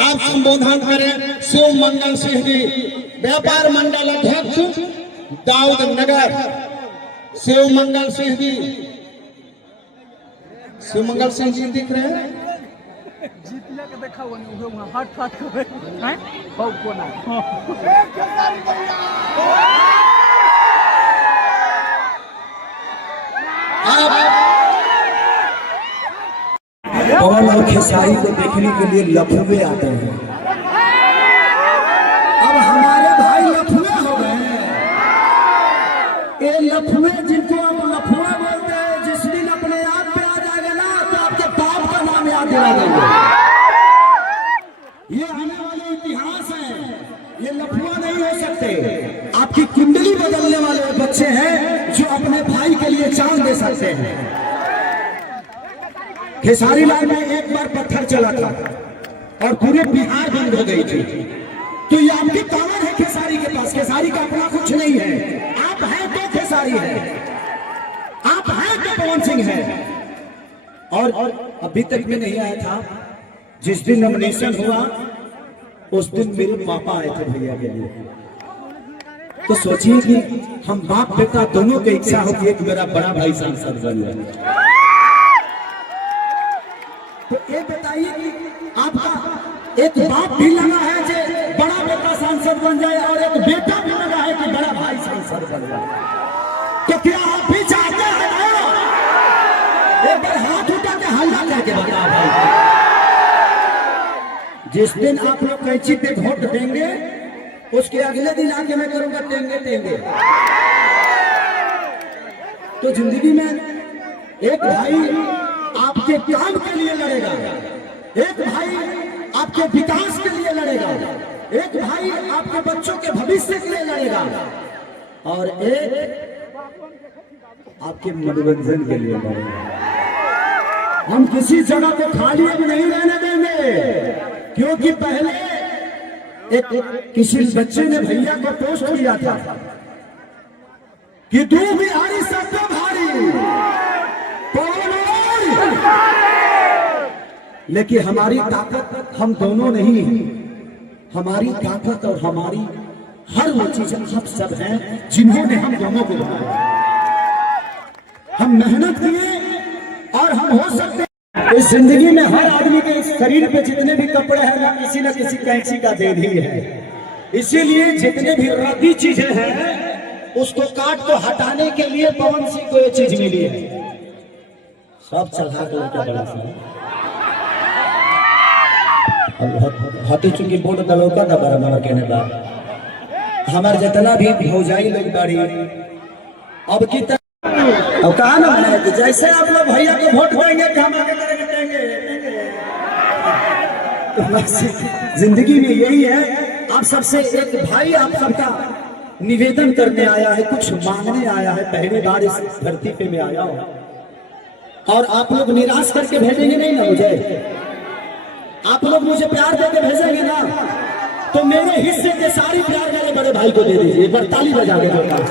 आप संबोधन करें। शिव मंगल सिंह जी, व्यापार मंडल अध्यक्ष दाऊद नगर। शिव मंगल सिंह जी, शिव मंगल सिंह जी दिख रहे हैं? जीतने के देखा हुआ नहीं वहां हाथ फाट कर हैं बहुत कोना पवन और खेसारी को देखने के लिए लफुए आते हैं। अब हमारे भाई लफुए हो गए। ये लफुए जिनको आप लफुआ बोलते हैं, जिस दिन अपने आप पे आ जाएगा ना तो आपके बाप का नाम याद दिला देंगे। ये आने वाले इतिहास है, ये लफुआ नहीं हो सकते। आपकी कुंडली बदलने वाले बच्चे हैं जो अपने भाई के लिए जान दे सकते हैं। खेसारी लाल में एक बार पत्थर चला था और पूरे बिहार बंद हो गई थी। तो ये आपकी पावर है खेसारी के पास। खेसारी का अपना कुछ नहीं है। आप हैं तो खेसारी है, आप हैं तो पवन सिंह है। और अभी तक में नहीं आया था। जिस दिन नॉमिनेशन हुआ उस दिन मेरे पापा आए थे भैया के लिए। तो सोचिए कि हम बाप बेटा दोनों की इच्छा हो कि एक मेरा बड़ा भाई सांसद बन जाए। तो ये बताइए कि आपका एक बाप भी लगा है जो बड़ा बेटा सांसद बन जाए और एक बेटा भी लगा है कि बड़ा भाई सांसद बन जाए। तो क्या आप भी चाहते हैं ना? एक बार हाथ उठा के हल्ला करके बता भाई। जिस दिन आप लोग कैंची पे वोट देंगे उसके अगले दिन आके मैं करूंगा टेंगे टेंगे। तो जिंदगी में एक भाई आपके काम के लिए लड़ेगा, एक भाई आपके विकास के लिए लड़ेगा, एक भाई आपके बच्चों के भविष्य के लिए लड़ेगा और एक आपके मनोरंजन के लिए लड़ेगा। हम किसी जगह को खाली अब नहीं रहने देंगे, क्योंकि पहले एक किसी बच्चे ने भैया को पोस्ट किया था कि तू बिहारी सबसे भारी, लेकिन हमारी ताकत हम दोनों नहीं है। हमारी ताकत और हमारी हर वो चीज आप सब हैं जिन्होंने हम दोनों को बनाया। हम मेहनत किए और हम हो सकते हैं। इस जिंदगी में हर आदमी के शरीर पे जितने भी कपड़े हैं ना किसी कैंची का देन ही है। इसीलिए जितने भी रद्दी चीजें हैं उसको काट को हटाने के लिए पवन सिंह को ये चीज मिली है। सब चढ़ा के उनका बड़ा सा हाथी चुकी बोर्ड दलौका था बराबर कहने बाद हमारे जितना भी भौजाई लोग बाड़ी अब की अब कहा ना मैंने कि जैसे आप लोग भैया को वोट देंगे कि हम आगे करेंगे। तो जिंदगी में यही है। आप सबसे एक भाई आप सबका निवेदन करने आया है, कुछ मांगने आया है। पहली बार इस धरती पे मैं आया हूं और आप लोग निराश करके भेजेंगे नहीं ना मुझे। आप लोग मुझे प्यार देके भेजेंगे ना तो मेरे हिस्से के सारी प्यार मेरे बड़े भाई को दे दीजिए। एक बार ताली बजा के जो काम